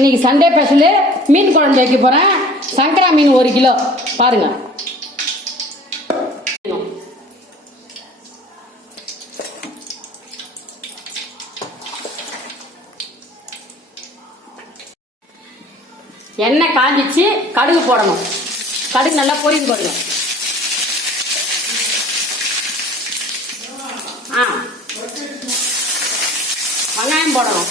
இன்னைக்கு Sunday special மீன் குழம்பு வைக்க போகிறேன். சங்கரா மீன் 1 கிலோ பாருங்க. எண்ணெய் காஞ்சிச்சு, கடுகு போடணும். கடுகு நல்லா பொரிஞ்சு போடணும். வெங்காயம் போடணும்.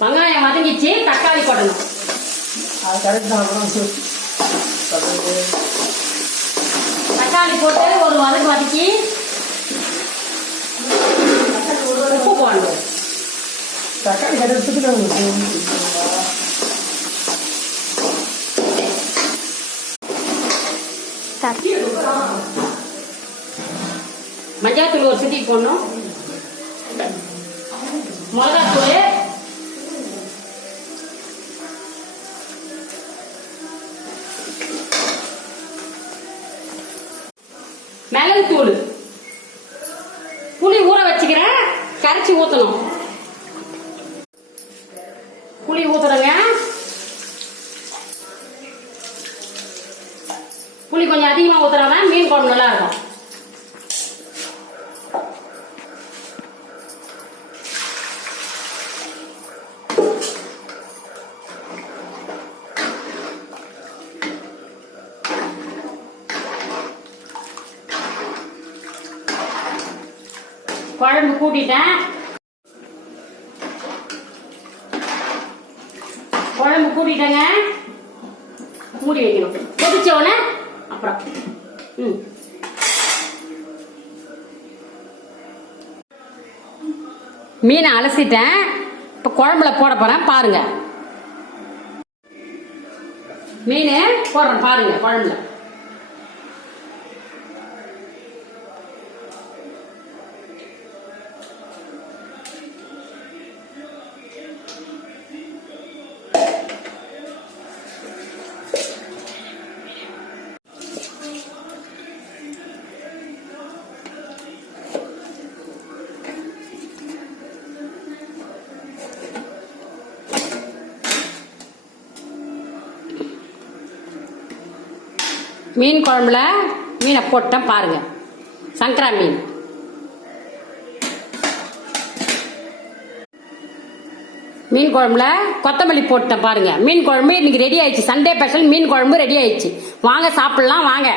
வெங்காயம் வதங்கிச்சு, தக்காளி போடணும். தக்காளி போட்டு ஒரு வதக்கி உப்பு போடணும். தக்காளி மஞ்சள் ஒரு சிட்டி போடணும். மிளகாத்தூள், மிளகு தூள், புளி ஊற வச்சுக்கிறேன், கரைச்சி ஊற்றணும். புளி ஊத்துறங்க. புளி கொஞ்சம் அதிகமாக ஊத்துறாதான் மீன் குழம்பு நல்லா இருக்கும். குழம்பு கூட்டிட்டேன். குழம்பு கூட்டிட்டேங்க. மூடி வைக்கணும். கொதிச்ச உடனே அப்புறம் மீனை அலசிட்டேன். இப்ப குழம்புல போட போறேன் பாருங்க. மீன் போடுறேன் பாருங்க குழம்புல. மீன் குழம்புல மீனை போட்டேன் பாருங்க. சங்கரா மீன். மீன் குழம்புல கொத்தமல்லி போட்டேன் பாருங்க. மீன் குழம்பு இன்னைக்கு ரெடி ஆயிடுச்சு. சண்டே ஸ்பெஷல் மீன் குழம்பு ரெடி ஆயிடுச்சு. வாங்க சாப்பிடலாம் வாங்க.